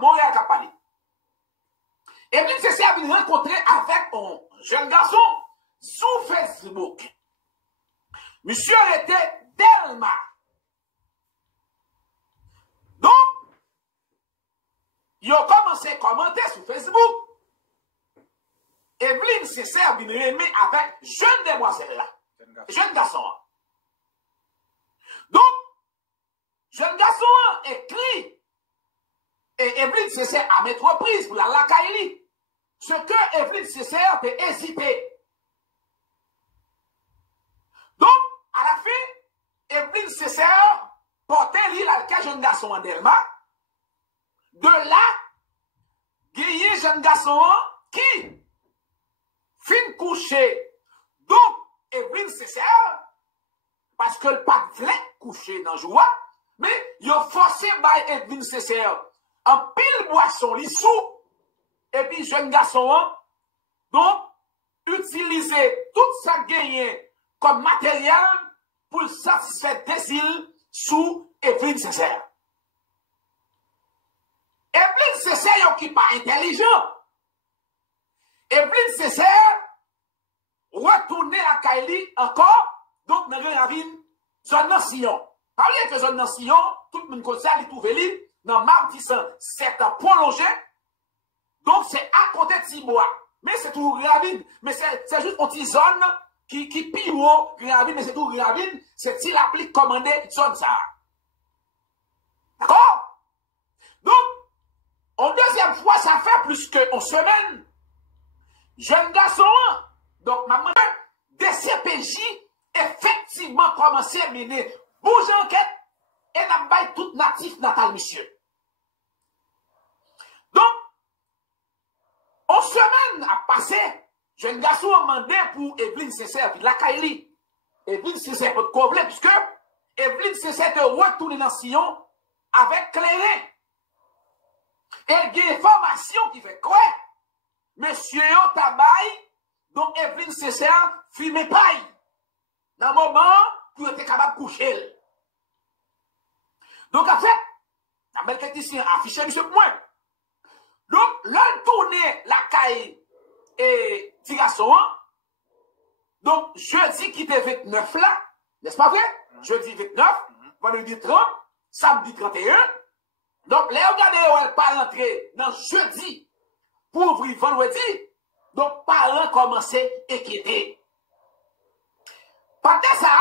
Montréal qui a parlé. Evelyne Cécile a venu rencontrer avec un jeune garçon sur Facebook. Monsieur était Delma. Donc, ils ont commencé à commenter sur Facebook. Evelyne Cécile a venu aimer avec jeune demoiselle là. Jeune garçon. Donc, jeune garçon écrit. Et Evelyne Cécile a mis reprises pour la lacaille. Ce que Evelyne Cécile a hésité. Donc, à la fin, Evelyne Cécile portait l'île à quel jeune garçon en Delma. De là, il y a un jeune garçon qui fin coucher. Donc, Evelyne Cécile, parce que le pas voulait coucher dans le joie, mais il a forcé par Evelyne Cécile en pile boisson, li sous, et puis jeune garçon, donc, utiliser tout ça gagné comme matériel pour satisfaire désir sous Evelyne Cécile. Evelyne Cécile qui pas intelligent. Evelyne Cécile retourner à Kaili encore, donc dans la ville, zone Nancillon. Parlez que zone Nancillon, tout le monde connaît ça, il trouve l'île, dans Martissan, c'est prolongé. Donc c'est à côté de Tibois. Mais c'est tout Gravine. Mais c'est juste une petite zone qui pire haut, Gravine, mais c'est tout Gravine. C'est s'il applique commandé zone ça. D'accord? Donc, en deuxième fois, ça fait plus qu'une semaine. Jeune garçon, donc maman, DCPJ, effectivement, commencé à mener bouge enquête et n'a pas tout natif natal, monsieur. Donc, en semaine a passé, jeune garçon a demandé pour Evelyne Cécile, puis la Kaili. Evelyne Cécile peut te couvrir, puisque Evelyne Cécile te retourner dans Sion avec Clérin. Et il y a une formation qui fait quoi? Monsieur yo tabaye, donc Evelyne Cécile filme paille. Dans le moment où il était capable de coucher. Donc, en fait, la belle technicien a affiché monsieur pour moi. Donc, l'on tourne la caille et Tigasson. Donc, jeudi qui était 29 là, n'est-ce pas vrai? Jeudi 29, vendredi 30, samedi 31. Donc, les regardez, elle pas rentrer dans jeudi pour ouvrir vendredi. Donc, parents commençaient à inquiéter. Par ça,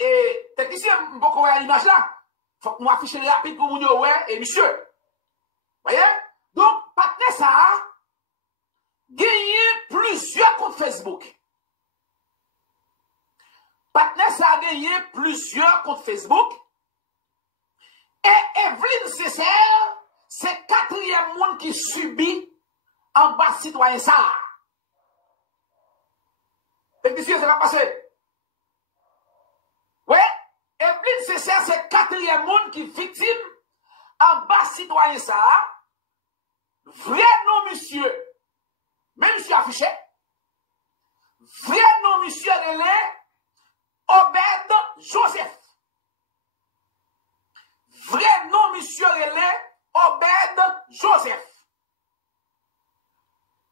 et technicien, beaucoup à l'image là, faut que nous affichions rapide pour vous ouais, et monsieur. Voyez? Donc, partenaire ça a gagné plusieurs comptes Facebook. Partenaire ça a gagné plusieurs comptes Facebook. Et Evelyne Cécile, c'est quatrième monde qui subit en bas citoyen ça. Technicien, ça va passer. Oui, Evelyne Cécile, c'est quatrième monde qui est victime en bas citoyen ça. Vrai nom, monsieur. Même monsieur affiché. Vrai nom, monsieur relais. Obed Joseph. Vrai nom, monsieur relais. Obed Joseph.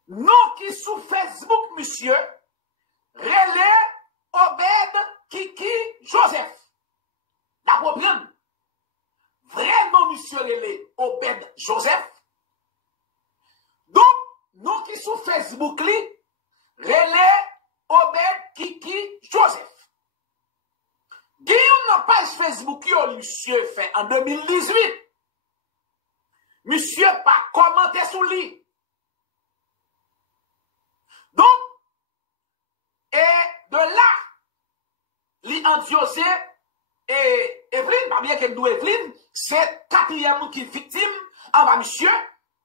Nom qui sous Facebook, monsieur. Relais Obed Kiki Joseph. La problème. Vrai nom, monsieur relais Obed Joseph. Donc, nous qui sont Facebook, relais Obed Kiki Joseph. Guillaume n'a page Facebook, monsieur fait en 2018. Monsieur pas commenté sur lui. Donc, et de là, li endiosé et Evelyne, pas bien qu'elle doit Evelyne, c'est quatrième qui est victime envers monsieur.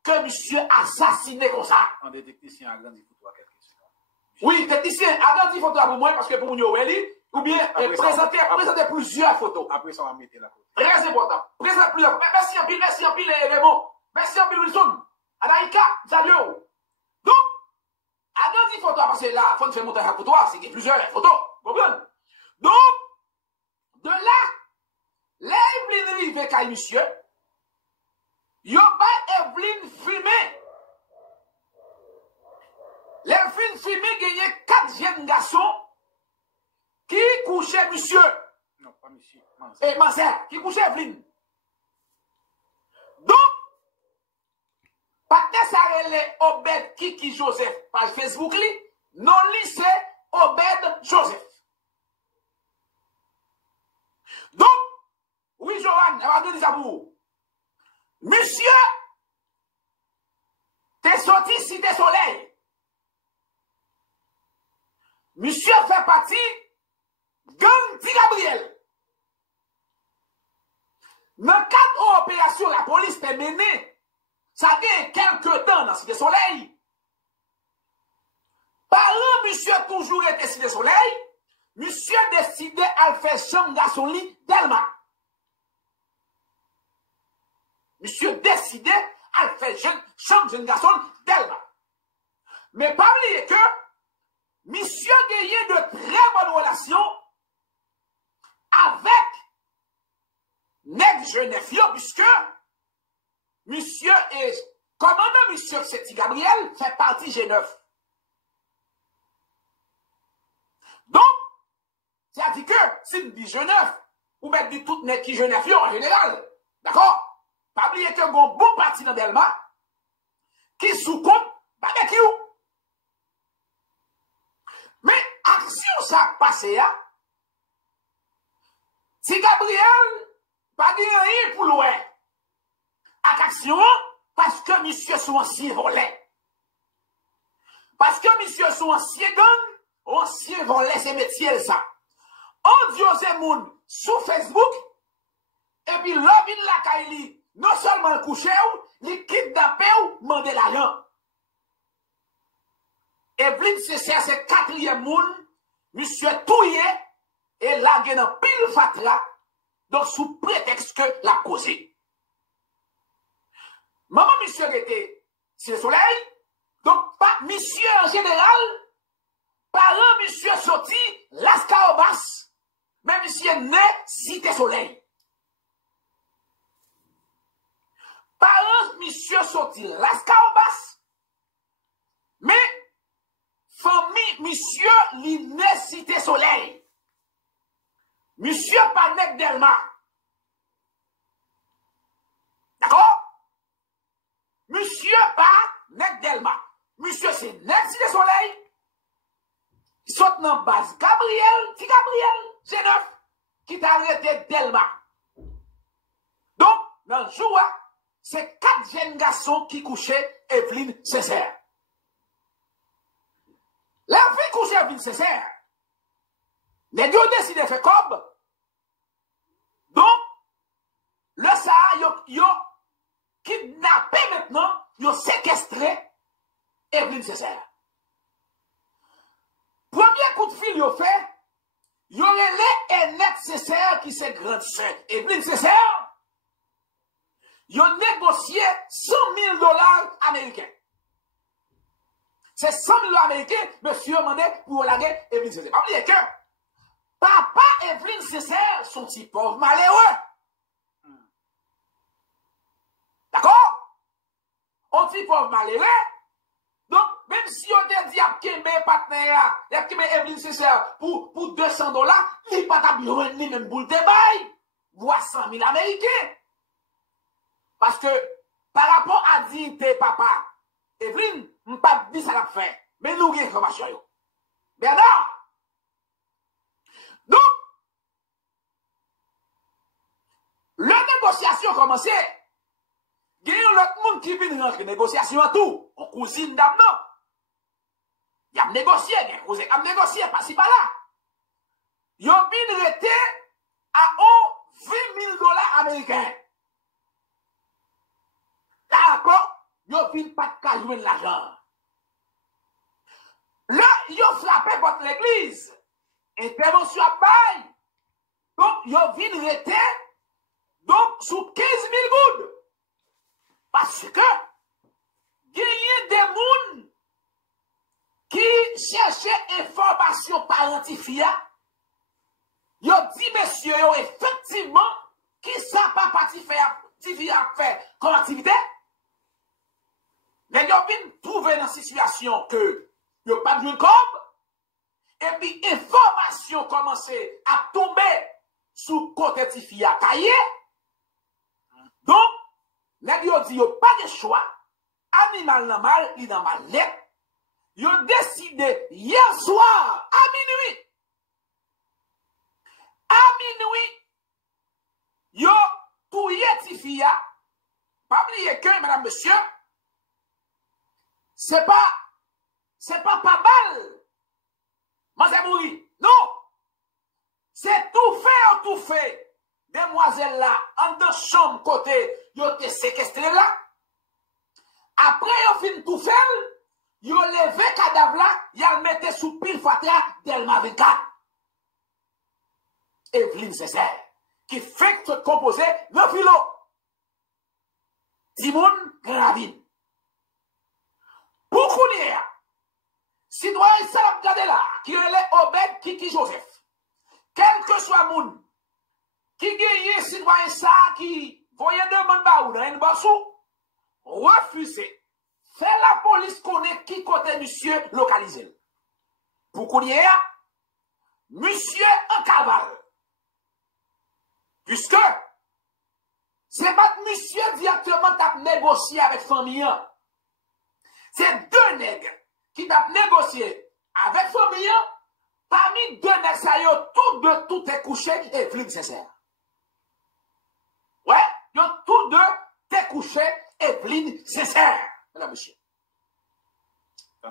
Que monsieur assassiné comme ça. Un des techniciens agrandi pour toi, quelque chose. Oui, technicien agrandi photo pour moi parce que pour nous, ou bien présenter plusieurs photos. Après ça, on va mettre la photo. Très important. Présenter plusieurs photos. Merci en pile, Raymond. Merci en pile, Wilson. Anaïka, salut. Donc, agrandi photo parce que là, il faut faire monter la photo, c'est qu'il y a plusieurs photos. Comprenez? Donc, de là, l'Evelyne rive avec monsieur. Yo pas Evelyne filmé. L'Evelyne filmé, il y a 4 jeunes garçons qui couchaient monsieur. Non, pas monsieur. Et Manser, qui couchaient Evelyne. Donc, partenaire ça relève Obed Kiki Joseph page Facebook li, non li c'est Obed Joseph. Donc, oui Johan, elle va donner ça pour vous. Monsieur, t'es sorti Cité Soleil. Monsieur fait partie gang Ti Gabriel. Dans 4 opérations, la police est menée. Ça fait quelques temps dans Cité Soleil. Parlant, monsieur toujours été Cité Soleil, monsieur décidé à faire chambre garçon lit Delma. Monsieur décidé à faire chambre jeune garçon Delma. Mais pas oublier que monsieur gagné de très bonnes relations avec Ned Genève, puisque monsieur est commandant monsieur Ti Gabriel fait partie G9. Donc, c'est-à-dire que si nous disons Genève, ou même dit tout net qui Genève en général, d'accord? Pas oublier que bon parti dans Delma qui sous compte barbecue. Mais action ça passé là, Ti Gabriel pas dit rien pour loin. Action parce que monsieur sont ancien volet. Parce que monsieur sont ancien gang, ancien volet c'est métier ça. On dit aux moun sur Facebook et puis l'obin la kaili non seulement le coucher ou, li kidnappé ou mandé l'argent. Evelyne Césaire c'est 4e moun, monsieur touye et la dans pile fatra. Donc, sous prétexte que la causé. Maman, monsieur était sur le soleil. Donc, pas monsieur en général. Parent, monsieur sorti, Lascaobas. Mais monsieur né, Cité Soleil. Parent, monsieur sorti, Lascaobas. Mais, famille, monsieur, li né, Cité Soleil. Monsieur pas net Delma. D'accord? Monsieur pas net Delma. Monsieur c'est net Cité Soleil. Il saute dans base Gabriel, Ti Gabriel, G9, qui t'a arrêté Delma. Donc, dans le jour, c'est 4 jeunes garçons qui couchaient Evelyne Césaire. La fille couchait Evelyne Césaire. Les deux décident de faire comme. Donc, le Sahara, yo kidnappé maintenant, yo séquestré Evelyne Césaire. Premier coup de fil, yo fait, yo relé Ennet Césaire qui c'est grande sœur. Evelyne Césaire, yo négocié $100,000 américains. C'est $100,000 américains, monsieur a demandé pour la guerre Evelyne Césaire. Pas oublier que, papa Evelyne Césaire, son petit pauvre malheureux. D'accord? On petit pauvre malheureux. Donc, même si on te dit à Kembe partenaire, à Kembe Evelyne Césaire pour $200, il n'est pas besoin ni même pour le débail. Voire $100,000 américains. Parce que, par rapport à dire papa, Evelyne, on ne peut pas dire ça l'a fait. Mais nous, il y a information. Bernard. Donc, la négociation a commencé. Il y a l'autre monde qui vient rentrer négociation à tout. On cousine d'âme, non. Il y a négocié, il y a négocié, par-ci par-là. Il y a bien arrêté à $20,000 américains. D'accord? Il y a bien pas de cas jouer de l'argent. Là, il a frappé contre l'église. Intervention à bail. Donc, il a vu arrêté donc sous 15 000 gouttes. Parce que, il y a des gens qui cherchaient information parentifia. Ils ont dit, messieurs, effectivement, qui ça pas parti faire comme activité? Les gens viennent trouver dans une situation que il n'y a pas de comme, et puis information commence à tomber sous côté tifi à cahier. Donc, les gens disent, il n'y a pas de choix. Animal normal, il n'a mal net. Ils ont décidé hier soir, à minuit. À minuit, ils ont touillé tifi à. Pas oublier que, madame, monsieur, c'est pas balle. Mademoiselle Mouri. Non. C'est tout fait. Demoiselle là, en deux chambres côté, yo te séquestré là. Après, yo fin tout fait, yo levé cadavre là, yo mette sous pile fatia Delma 24. Evelyne Césaire, qui fait que composé 9 kilos. Timoun Gravine. Pour qu'on y ait, citoyen Salab Gadela, qui est Obed Kiki Joseph, quel que soit moun, qui gagne citoyen ça, qui voyait deux moun baou dans une bassou, refusé. Fait la police connaît qui côté monsieur localisé. Pour qu'on y ait, monsieur en cavale. Puisque, c'est pas monsieur directement t'a négocié avec famille. C'est deux nègres qui t'a négocié avec famille. Parmi deux nègres, ça y est, tout est couché et Evelyne Césaire. Ouais, ils ont tous deux est couché et Evelyne Césaire. Mesdames, messieurs.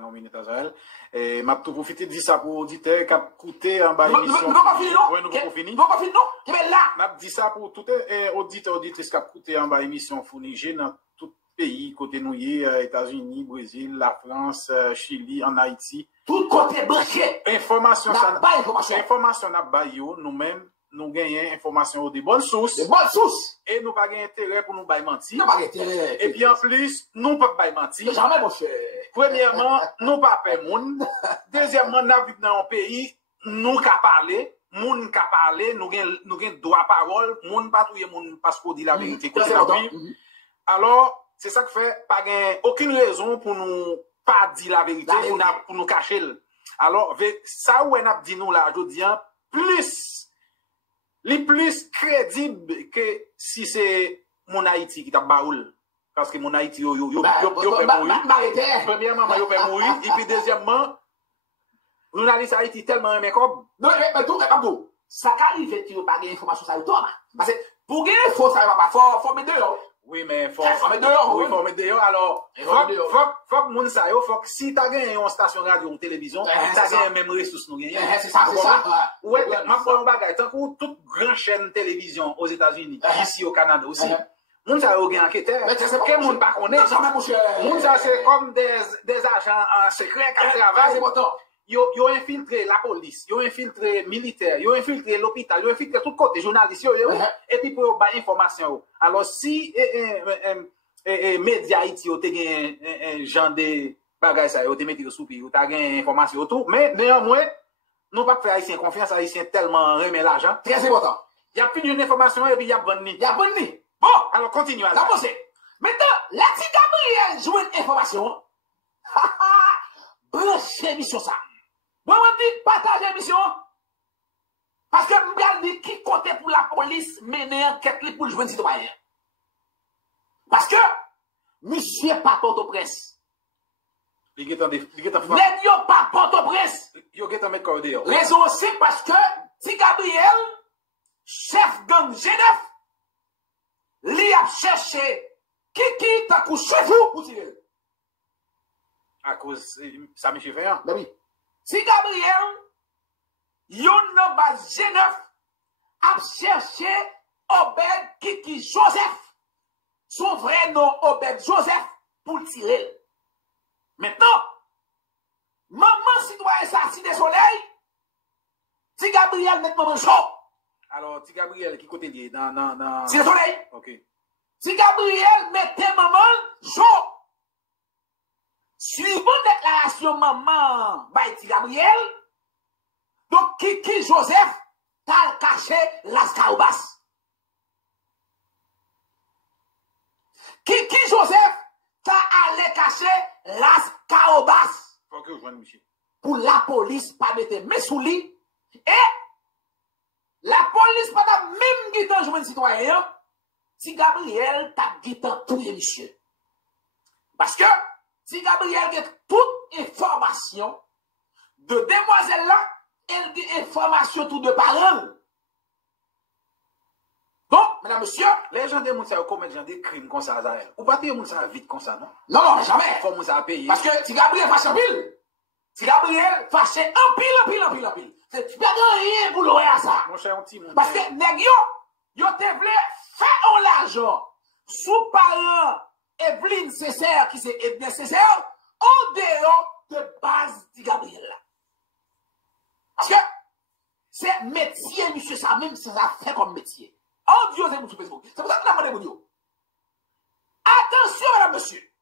Non, minute Azael. Et m'a tout profité de dire ça pour auditeur qui a coûté en bas émission. Nous pas fini, non? Oui, nous pas fini. Nous pas fini, non? Qui est là? M'a dit ça pour tout auditeur, auditrice qui a coûté en bas émission fournie dans tout pays, côté nous, États-Unis, Brésil, la France, Chili, en Haïti. Tout côté branché. Information, information n'a pas nous-mêmes. Nous gagnons information des bonnes sources. Des bonnes sources. Et nous pas intérêt pour nous bailler mentir. Nous pas intérêt. Et puis en plus, nous pas bailler mentir. Jamais, mon cher. Premièrement, nous pas peur moun. Deuxièmement, nous vivons dans un pays, nous ka parler, moun ka parler, nous gain droit parole, moun pas touyer moun parce qu'on dit la vérité. Alors, c'est ça que fait pas aucune raison pour nous pas dire la vérité, pour nous cacher. Alors, ça où on a dit nous là, je dis les plus crédibles que si c'est mon Haïti qui t'a baoul. Parce que mon Haïti, yo peut mourir. Premièrement, yo peut mourir. Et puis, deuxièmement, journaliste Haïti tellement aimé comme. Non, mais tout, Abdou, ça arrive, tu n'as pas d'informations sur toi. Parce que, pour gagner, il faut savoir, faut mettre dehors. Oui, mais faut mettre dehors. Oui, faut mettre dehors. Alors, faut que moun sa yo, faut que si t'as gagné une station radio ou télévision, t'as gagné même ressources nous gagner. C'est ça. Ouais, ma pour un bagage, tant que toute grande chaîne télévision aux États-Unis, ici au Canada aussi. Moun sa yo gen enquêteur. Quel monde pas connaît? Moun sa c'est comme des agents en secret qui travaillent. Yo infiltré la police, yo infiltré militaire, yo infiltré l'hôpital, yo infiltré tout côté journalistes et puis pour ba information. Alors si média Haïti yo te gen un genre de bagay ça yo te mettre sous pied, yo ta gen information tout, mais néanmoins nous pas faire haïtien confiance haïtien tellement remet l'argent. Très important. Il y a plus une information et puis il y a bonne nuit. Il y a bonne nuit. Bon, alors continue à ça. Maintenant, la petite Gabriel joue une information. Branchez mission ça. Moi, je dis, partage l'émission. Parce que je dis qui compte pour la police mener enquête pour jouer un citoyen. Parce que, monsieur pas Port-au-Prince. Il est en n'est pas Port-au-Prince. Il est en mettre cordé. Raison aussi parce que, si Gabriel, chef gang Genève, lui a cherché qui t'a couché vous pour tirer. À cause, ça me fait rien. Oui. Si Gabriel, yon nan base Genève, a cherché Obed Kiki Joseph, son vrai nom Obed Joseph, pour tirer. Maintenant, maman citoyen ça si des soleil, si Gabriel met maman chaud. Alors, si Gabriel, qui côté lié dans. Si des soleil. Ok. Si Gabriel mette maman chaud. Suivant déclaration maman Baïti Gabriel, donc Kiki Joseph t'a caché Las Caobas. Kiki Joseph t'a allé cacher chercher Las Caobas. Faut que je joigne, monsieur. Pour la police, pas mettre mes sous lui. Et la police, pas même qui t'a joué un citoyen, si Gabriel t'a dit tout les monsieur. Parce que si Gabriel a toute information de demoiselle là, elle a information tout de parents. Donc, mesdames, messieurs, les gens de Mounsa commettent des crimes comme ça, Zaël. Ou pas payer Mounsa vite comme ça, non? Non, jamais. Faut Mounsa payer. Parce que si Gabriel fâche en pile, si Gabriel fâche en pile. Tu pas rien pour l'oreille à ça. Mon cher, on t'y monte. Parce que, nèg yo te vle faire en l'argent sous parent Evelyne Césaire qui c'est Edna Césaire en dehors de base de Gabriel. Parce que c'est métier, monsieur, ça même, ça fait comme métier. Oh Dieu, c'est mon sur Facebook. C'est pour ça que la demande est attention, madame, monsieur.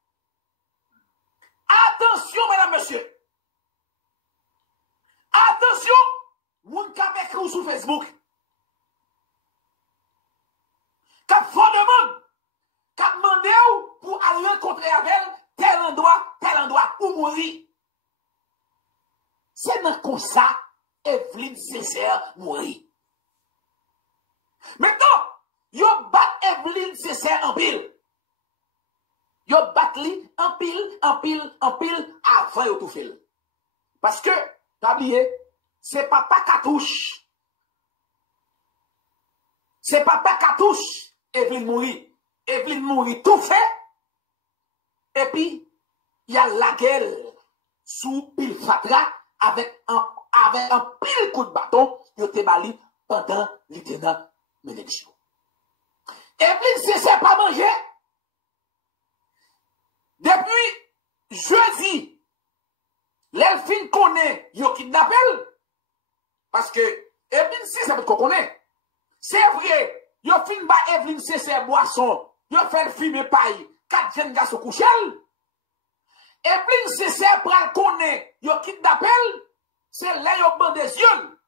Attention, madame, monsieur. Attention, moun kap écrit sur Facebook. Kap fond de monde. Kap mande ou pour aller rencontrer avec tel endroit, ou mourir. C'est dans comme ça, Evelyne Césaire mourir. Maintenant, yo bat Evelyne Césaire en pile. Yo bat li en pile, avant yo tout fait. Parce que, t'as oublié, c'est papa Katouche. C'est papa Katouche, Evelyne mourit. Evelyne mourit tout fait. Et puis, il y a la gueule sous pile fatra avec un pile coup de bâton, yo te bali pendant l'éternel l'élection. Evelyne Césaire pas manger. Depuis jeudi, l'Elfine connaît, yo kidnappé. Parce que Evelyne Césaire, qu'on connaît. C'est vrai, yo fin ba Evelyne Césaire boisson, yo fait le film paille, 4 jeunes gars au couchel. Evelyne Césaire pral connaît, yo kidnappé, c'est là yo ban des yeux.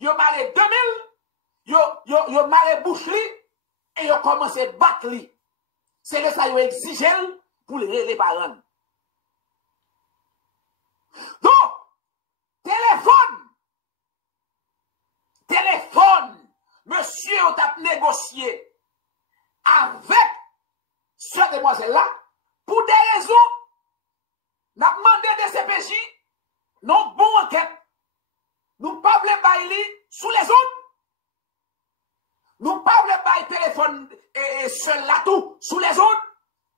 Yo maré 2000, yo maré bouche li, et yo commencé à battre li. C'est le ça yo exige pour les parents. Donc, téléphone, monsieur on t'a négocié avec ce demoiselle-là, pour des raisons, n'a demandé de CPJ, non bon enquête, nous pas voulons bailler sous les autres, nous pas voulons bailler téléphone et seul là tout sous les autres,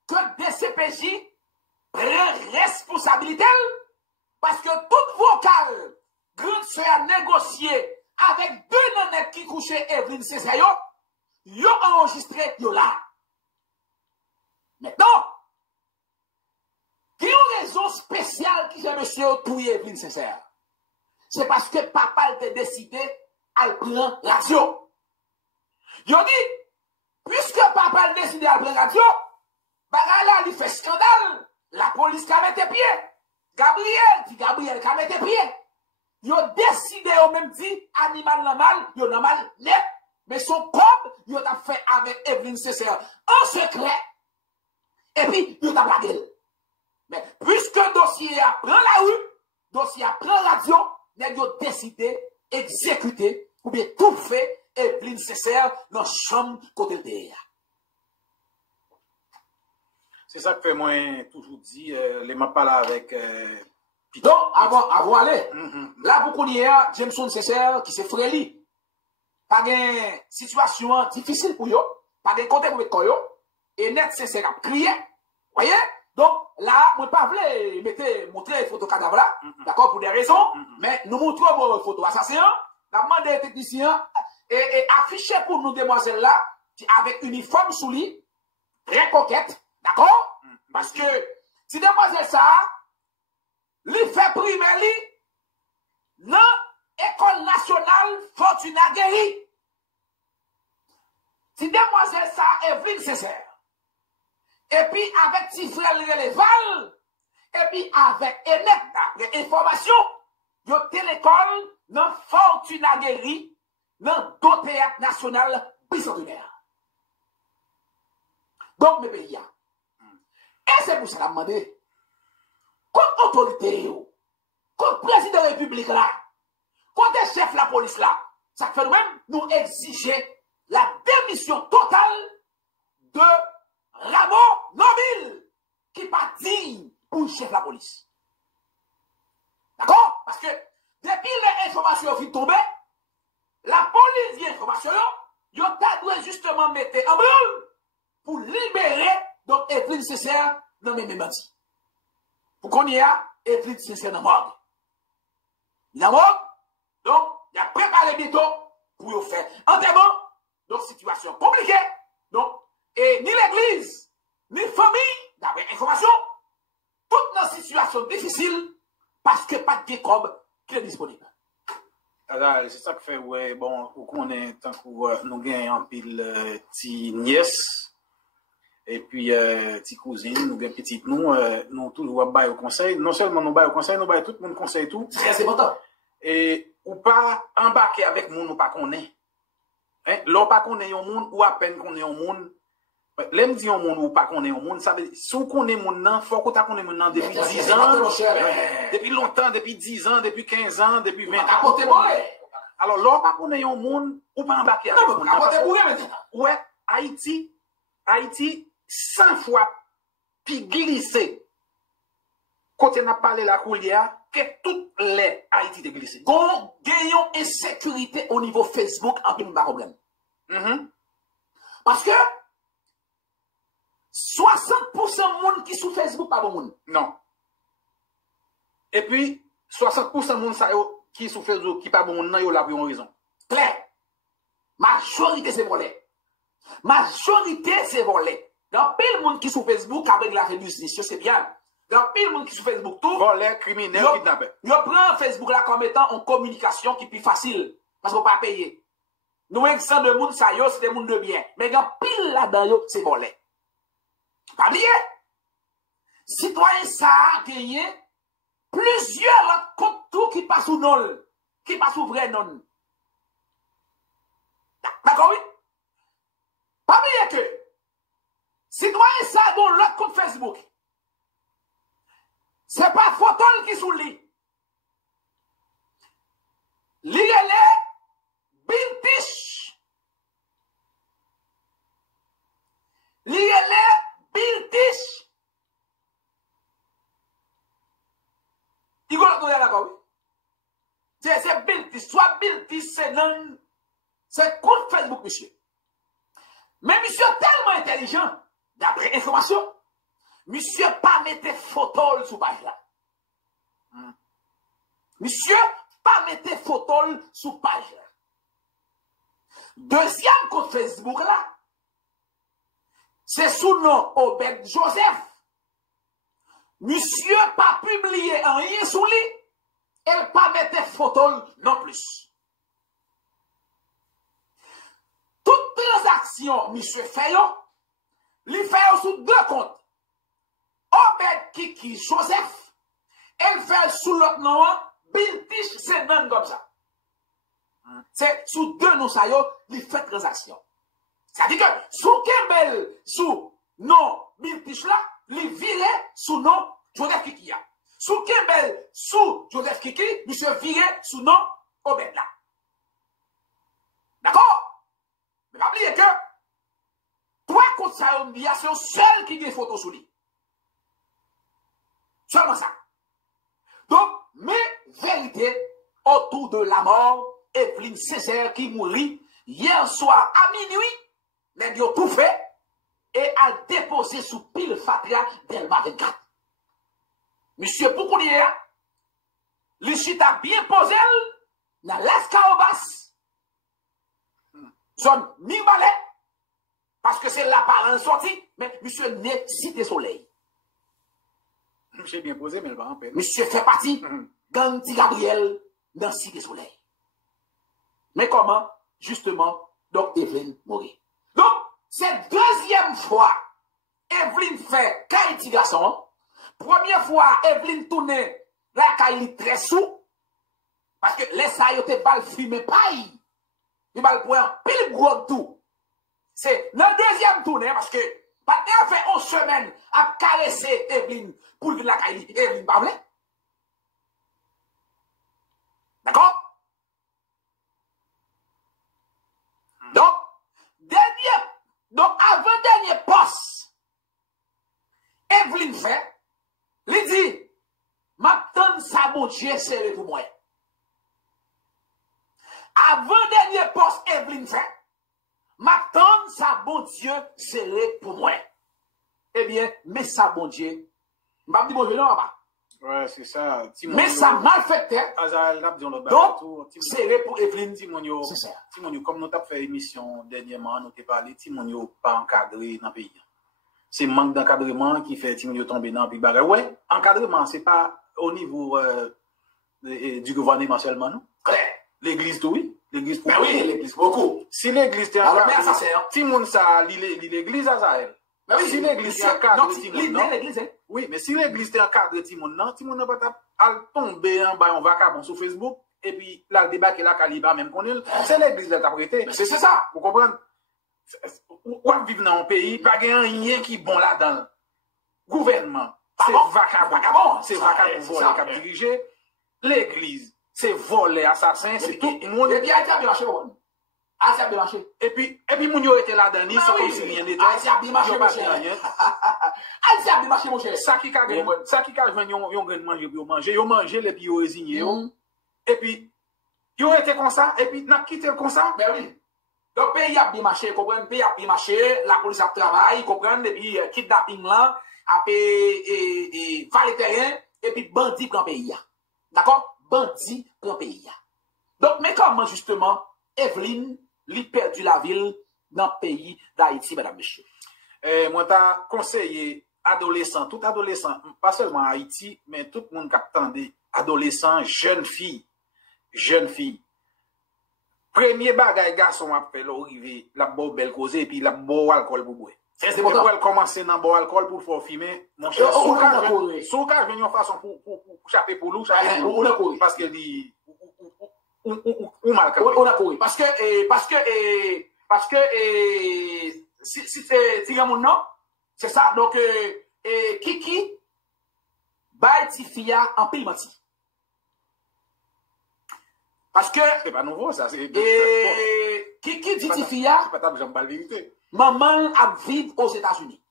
que des CPJ prennent responsabilité, parce que tout vocal, grande sœur a négocié avec 2 nanettes qui couchaient Evelyne Césaire, yo enregistré yo là. Maintenant, qui a une raison spéciale qui j'ai monsieur touye Evelyne Césaire? C'est parce que papa a décidé à prendre l'action. Yo dit, puisque papa a décidé à prendre l'action, bagala lui fait scandale, la police a mis pied. Gabriel a mis pied. Yo décidé au même dit, animal normal, yo normal net. Mais son comme, yo t'a fait avec Evelyne Césaire en secret. Et puis, yo t'a blagué. Mais puisque le dossier prend la rue, dossier prend l'avion, yo décidé exécuter ou bien tout fait Evelyne Césaire dans la chambre côté de C'est ça que fait moi toujours dit, les m'a parlé avec donc, avant aller, là, vous connaissez Jameson Césaire qui s'est frêli. Pas de situation difficile pour eux, pas de côté pour mettre eux, et net Césaire a crié. Voyez? Donc, là, moi, pas voulu montrer les photos cadavres là, d'accord, pour des raisons, mais nous montrons vos photos assassins, nous demandons aux techniciens, et afficher pour nous demoiselles là, avec uniforme sous lui, très coquette, d'accord? Parce que, si demoiselle ça, li fait primaire li dans l'école nationale Fortuna Guéry. Si demoiselle ça Evelyne Césaire. Et puis avec petit frère Leval, et puis avec Enet, information, yo l'école dans Fortuna Guéry, dans le théâtre national bicentenaire. Donc mes pays. Et c'est pour ça que je demandé. contre autorité, contre président de la République là, contre chef de la police là. Ça fait nous-mêmes, nous exiger la démission totale de Ramon Nobile, qui n'est pas digne pour le chef de la police. D'accord? Parce que depuis les informations sont tombées, la police dit information, ils doit justement mettre en branle pour libérer donc Evelyne Sincère dans mes bandits. Pour qu'on y a Evelyne Sincère dans la morgue. Il est mort, donc il a préparé bientôt pour y faire enterrement. Donc situation compliquée. Donc, et ni l'église, ni famille, d'après information, toutes dans situation difficile parce que pas de comme qui est disponible. Alors, c'est ça que fait, ouais, bon, pour qu'on ait, tant que nous gagnons en pile, petite nièce, et puis, petite cousine, nous gagnons petite, nous toujours bail au conseil. Non seulement nous bail au conseil, nous bail tout le monde conseil tout. C'est important. Et, ou pas embarquer avec nous, nous pas qu'on est. Hein? L'on pas qu'on est un monde, ou à peine qu'on est un monde. L'aime dit un monde ou pas qu'on est un monde, ça veut dire, si on connaît mon nom, faut qu'on t'a connaît mon nom depuis 10 ans, depuis longtemps, depuis 10 ans, depuis 15 ans, depuis 20 ans. Alors, l'on pas qu'on est un monde, ou pas embarquer avec nous. Ouais, Haïti, 100 fois, puis glissé. Quand on a parlé la coulière, que toutes les Haïti de glissé. Gagnons insécurité au niveau Facebook en plus de problème. Parce que 60% de monde qui sont Facebook pas bon monde. Non. Et puis 60% de monde qui sont Facebook qui pas bon monde, ils ont la raison. Claire. Majorité c'est volé. Majorité c'est volé. Dans pile monde qui sont Facebook avec la justice, c'est bien. Dans pile monde qui sont Facebook tout. Volé, criminel, kidnappé. Yo prend Facebook là comme étant en communication qui est plus facile parce qu'on pas payer. Nous exemple de monde ça yo c'est des monde de bien. Mais dans pile là-dedans yo c'est volé. Pas oublier, citoyen ça a gagné plusieurs comptes tout qui passent sous non, qui passent sous vrai non. D'accord, oui? Pas oublier que citoyen ça a bon l'autre compte Facebook. C'est pas Fotol qui sous lui. Lire Biltish. Lire Biltish. Il va le d'accord, oui. C'est Biltish. Soit Biltish, c'est non. C'est compte Facebook, monsieur. Mais monsieur tellement intelligent, d'après information, monsieur pas mettre photo sous page là. Monsieur pas mettre photo sous page là. Deuxième compte Facebook là, c'est sous nom Obed Joseph. Monsieur pas publié en rien sous lui, et pas mettre photo non plus. Toute transaction, monsieur fait, il fait sous deux comptes. Obed Kiki Joseph, elle fait sous l'autre nom, Biltish, c'est non comme ça. C'est sous deux noms, ça y est, il fait transaction. C'est-à-dire que sous Kembel, sous nom Biltish là, il virait sous nom Joseph Kiki. Sous Kembel, sous Joseph Kiki, monsieur virait sous nom Obed là. D'accord? Mais rappelez que, toi, contre ça, c'est le seul qui a des photos sous lui. Seulement ça. Donc, mes vérités autour de la mort, Evelyne Sincère qui mourit hier soir à minuit, les ont tout fait et a déposé sous pile Fatria Delma 24. Monsieur Poukounier, le chute a bien posé dans l'Escaobas, zone Mimbalais, parce que c'est l'apparence sortie, mais monsieur n'est cité soleil. Monsieur bien posé, mais le va en peine. Monsieur fait partie Ganti Gabriel dans Cité Soleil. Mais comment, justement, donc Evelyne mourit. Donc, c'est deuxième fois, Evelyne fait Kaïti garçon. Première fois, Evelyne tourne la Kaïti très sous. Parce que les saillotes bal fumé paille. Il bal point pile gros tout. C'est le deuxième tournée parce que Partenaire fait 11 semaines à caresser Evelyne pour venir la caille. Evelyne pas vle. D'accord? Donc, avant-dernier poste, Evelyne fait, il dit, m'attends ça, mon Dieu, c'est pour moi. Avant-dernier poste, Evelyne fait, m'attends ça, bon Dieu, c'est pour moi. Eh bien, mais ça, bon Dieu, m'a dit bon Dieu, non, pas. Ouais, c'est ça. Mais ça mal fait, donc, c'est pour Evelyne. Timonio, comme nous avons fait émission dernièrement, nous avons parlé, Timonio pas encadré dans le pays. C'est manque d'encadrement qui fait Timonio tomber dans le pays. Ouais, encadrement, c'est pas au niveau du gouvernement seulement, non? L'église, tout, oui. L'église, mais oui, l'église, beaucoup. Si l'église est encadrée, Timon, ça, l'église à Zahel. Mais oui, si l'église est encadrée, l'église, oui, mais si l'église est encadrée, Timon n'a pas tomber en bas, on va cabon sur Facebook, et puis là, le débat qui est là, Caliba, même qu'on est, c'est l'église qui a prêté. C'est ça. Vous comprenez? Ou vivre dans un pays, pas rien qui est bon là-dedans. Gouvernement, c'est vacabon. C'est vacabon volé qui a dirigé. L'église, c'est volé, assassin, c'est tout le monde. Et puis, Haïti a bien marché, bon. Haïti a bien marché. Et puis, mon yo était là-dedans, c'est comme si rien n'était. Haïti a bien marché, mon cher. Haïti a bien marché, mon cher. Ça qui a joué, yon grain manger pour manger. Yon manger, et puis yon résigné. Et puis, yon était comme ça, et puis, n'a quitté comme ça. Ben oui. Donc, pays a bien marché, comprendre, pays a bien marché, la police a travaillé, comprendre, et puis, kidnapping là, a fait, valet terrain, et puis, bandit prend pays. D'accord? Bandit prend pays. Donc, mais comment, justement, Evelyne, lui perdu la ville dans le pays d'Haïti, madame, monsieur? Moi, t'as conseillé adolescents, tout adolescent, pas seulement Haïti, mais tout le monde qui attendait, adolescents, jeunes filles. Premier bagay garçon a fait l'arrivée, la boire belle cause et puis la boire alcool pour boire. C'est important. Pour commencer dans boire alcool pour faire fumer, mon cher. Sous cas une façon pour chaper pour nous, parce que dit ou mal. On a couru parce que si c'est mon nom, c'est ça. Donc Kiki bay ti fia en pile menti. Parce que c'est pas nouveau ça, c'est Kiki dit ti fia, c'est pas ta vérité. Maman a vivre aux États-Unis.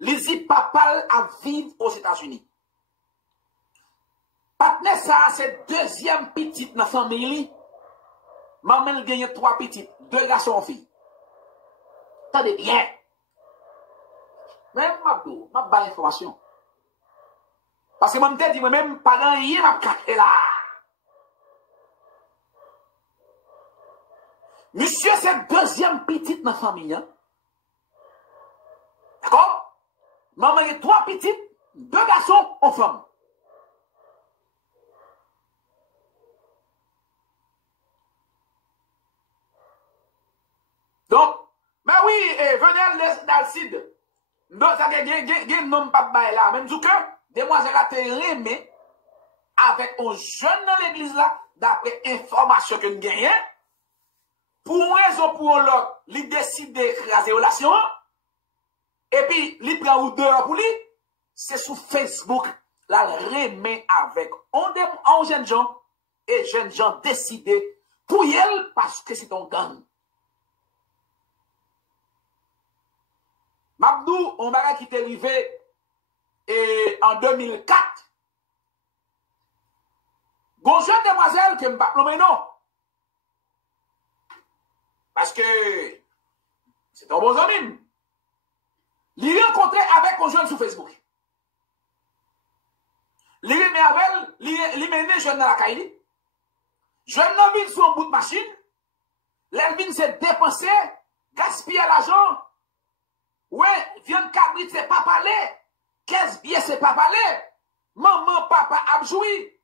Lizzy papa a vivre aux États-Unis. Patne ça, c'est deuxième petite dans la famille. Maman gagne 3 petites, 2 garçons en fille. Attendez bien. Même Mabdou, m'a pas information. Parce que moi, je dis, moi-même, pendant hier, m'a caché là. Monsieur, c'est deuxième petite dans la famille. Hein? D'accord? Maman a 3 petites, 2 garçons en femme. Donc, mais oui, venez d'Alcide. Donc, ça y a un nom pas là. Même du que, demoiselle a été remé avec un jeune dans l'église là, d'après information que nous gagnons. Pour une raison pour l'autre, il décide d'écraser la relation. Et puis, il prend ou 2 heures pour lui. C'est sur Facebook. Là, remet avec un jeune gens. Et jeune gens décidé pour elle parce que c'est un gang. Mabdou, on va qui t'est arrivé en 2004. Bonjour demoiselle que m'pas plomber non. Parce que c'est un bon ami. Il rencontré avec un jeune sur Facebook. Il met avec, il mène jeune dans la caille. Jeune homme vient sur un bout de machine. L'elvin s'est dépensé, gaspiller l'argent. Ouais, viande cabrit, c'est pas parler. 15 billets, c'est pas parler. Maman, papa, a joui.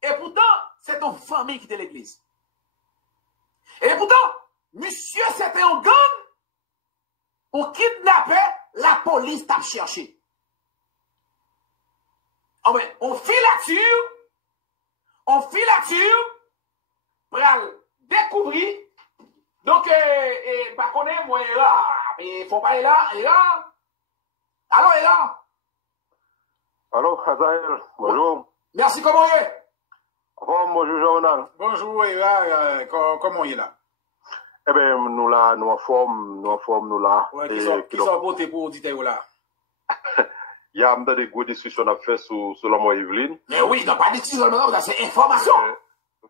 Et pourtant, c'est ton famille qui est l'église. Et pourtant, monsieur, c'était un gang. On kidnappait, la police t'a cherché. Oh, mais on filature, pour découvrir Donc, pas connaître, moi, là, mais faut pas là, Alors, là. Allô, Azaël, bonjour. Merci, comment il est? Bonjour, Journal. Bonjour, Eva, comment il est là? Eh bien, nous là, nous en forme, nous là. Ouais, qui sont votés pour auditeurs là? Il y a des grosses discussions à faire sur la moi Evelyne. Mais oui, non, pas de discussion, c'est information.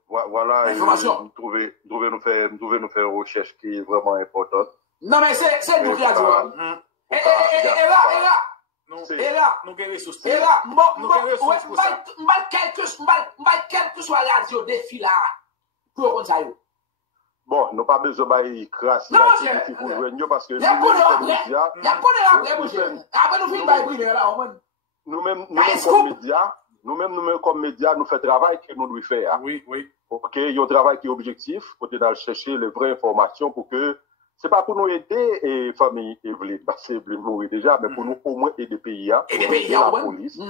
Voilà, information. Nous devons nous faire une recherche qui est vraiment importante. Non, mais c'est nous qui a dit. Et là. Nous quelle ressource? Et là, quel soit la radio défi là, pour qu'on s'aille. Bon, nous pas besoin de crasser pour jouer parce que nous-mêmes comme médias, nous faisons travail que nous devons faire. Oui. Ok, il y a un travail qui est objectif, pour aller chercher les vraies informations pour que c'est pas pour nous aider et famille Evelyne, parce que Evelyne mourit déjà, mais pour nous au moins aider les pays, la police,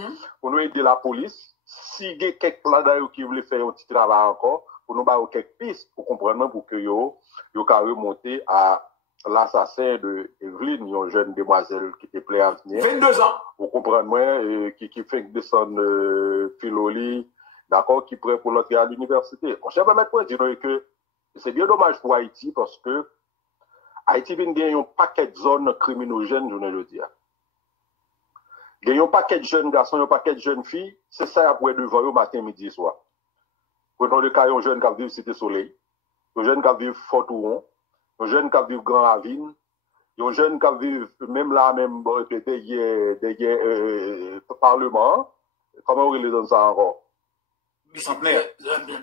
pour nous aider la police. Si il y a quelqu'un là qui veut faire un petit travail encore, pour nous avoir quelques pistes pour comprendre pour que yo remonter à l'assassin de Evelyne, une jeune demoiselle qui était pleine à venir. 22 ans. Pour comprendre moi, qui fait descendre Filoli, d'accord, qui est prêt pour l'entrée à l'université. On cherche à mettre point dire que c'est bien dommage pour Haïti parce que Haïti vient de gagner un paquet de zones criminogènes, je ne le dis. Il y a un paquet de jeunes garçons, un paquet de jeunes filles, c'est ça après devant eux matin, midi et soir. Prenons le cas, un jeune qui vit Cité Soleil, un jeune qui vit Fort-Touron, un jeune qui vit Grand Ravine, un jeune qui vit même là, même derrière Parlement. Comment on les donne ça encore? Bicentenaire.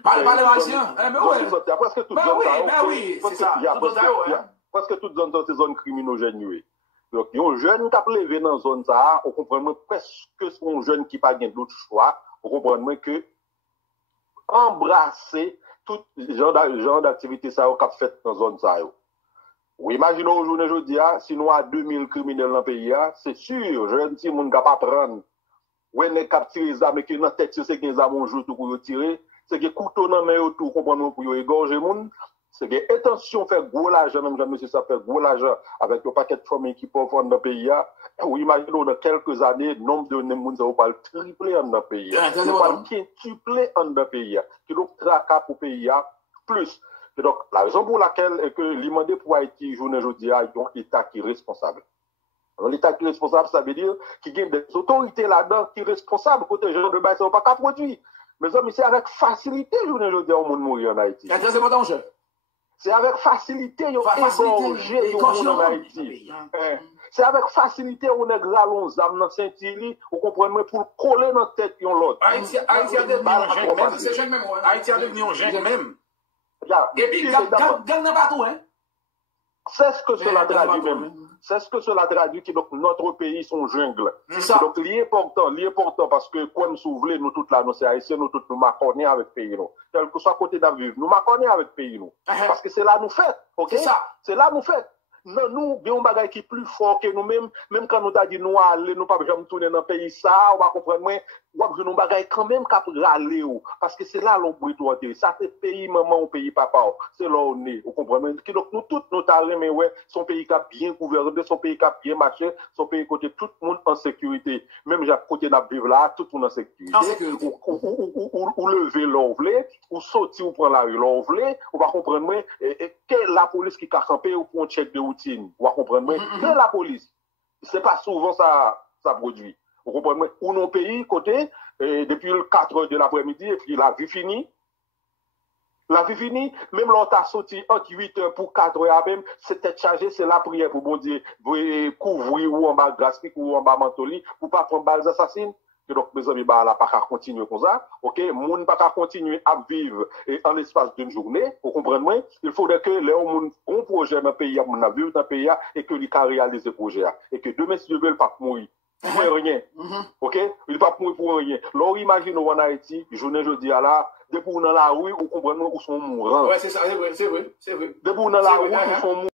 Parlement ancien. Il y a presque toutes zones. Oui, c'est ça. Presque toutes zones, ces zones criminogènes. Donc, un jeune qui a levé dans la zone, ça, on comprend presque un jeune qui n'a pas d'autre choix. On comprend que embrasser tout genre d'activité ça qu'a fait dans la zone ça. Oui, imaginons aujourd'hui, si nous avons 2000 criminels dans le pays, c'est sûr, jeune petit monde ne pas prendre. Oui, on est capturé les armes qui dans la tête, c'est qu'ils ont un jour pour tirer, c'est que couteau dans la main tout comprendre pour égorger les gens. C'est que attention faire gros l'argent, même jamais ça fait gros l'argent avec le paquet de familles qui peuvent vendre dans le pays. Oui, imaginons dans quelques années, le nombre de gens va tripler dans le pays. Il va quintupler dans le pays. Qui donc tracas pour le pays plus. Et donc, la raison pour laquelle est que l'imandé pour Haïti, journée aujourd'hui, il y a un État qui est responsable. L'État qui est responsable, ça veut dire qu'il y a des autorités là-dedans qui sont responsables côté les gens de base, ils ne sont pas qu'à produire. Mais c'est avec facilité, journée aujourd'hui, on monde mourir en Haïti. C'est avec facilité, on égorgé en Haïti. C'est avec facilité, on est gralon zam dans Saint-Ili, vous comprenez, pour coller dans la tête de l'autre. Haïti a devenu un jeune même. Haïti a devenu un jeune même. Et puis, gang n'a pas tout, hein? C'est ce que cela traduit même. C'est ce que cela traduit que donc, notre pays sont jungle. C'est ça. Donc, l'important parce que, comme si vous voulez, nous tous là, nous, c'est haïtiens, nous tous, nous marconnons avec le pays, nous. Quel que soit côté d'avis, nous marconnons avec le pays, nous. Parce que c'est là nous fait, ok? C'est ça. C'est là nous fait. Non, nous, il y a un bagage qui est plus fort que nous-mêmes, même quand nous avons dit nous aller, nous ne pouvons pas tourner dans le pays, ça, on va comprendre, mais, nous avons un bagage quand même qui a râler, parce que c'est là l'ombre de ça, c'est pays maman ou pays papa, c'est là où on est, vous comprenez? Donc, nous tous, nous avons mais ouais, son pays qui a bien gouverné, son pays qui a bien marché, son pays côté tout le monde en sécurité. Même j'ai côté de vivre là, tout le monde en sécurité. En sécurité. Ou lever l'envelé, ou sortir ou prendre la rue l'envelé, on va comprendre, mais, quelle la police qui a campé ou pour un check de routine, on va comprendre, que la police, c'est pas souvent ça produit. Vous comprenez? Ou nos pays, côté, depuis le 4 heures de l'après-midi, et puis la vie finie. La vie finie, même l'on t'a sorti entre 8 heures pour 4 heures, même, c'était chargé, c'est la prière pour bon Dieu, couvrir ou en bas graphique ou en bas mentoli, pour pas prendre balles assassines. Et donc, mes amis, bah, là, pas qu'à continuer comme ça. OK? Moun pas qu'à continuer à vivre en l'espace d'une journée. Vous comprenez, moi? Il faudrait que les gens ont un projet dans le pays, moun a vivre dans le pays, et que les cas réalisent le projet. Et que demain, si Dieu veut, pas mourir. Pour rien. OK? Il pas mourir pour rien. L'on imagine en Haïti, journée jeudi à là, depuis dans la rue, vous comprenez, où sont mourants. Ouais, c'est ça, c'est vrai. Depuis dans la rue, où sont mourants.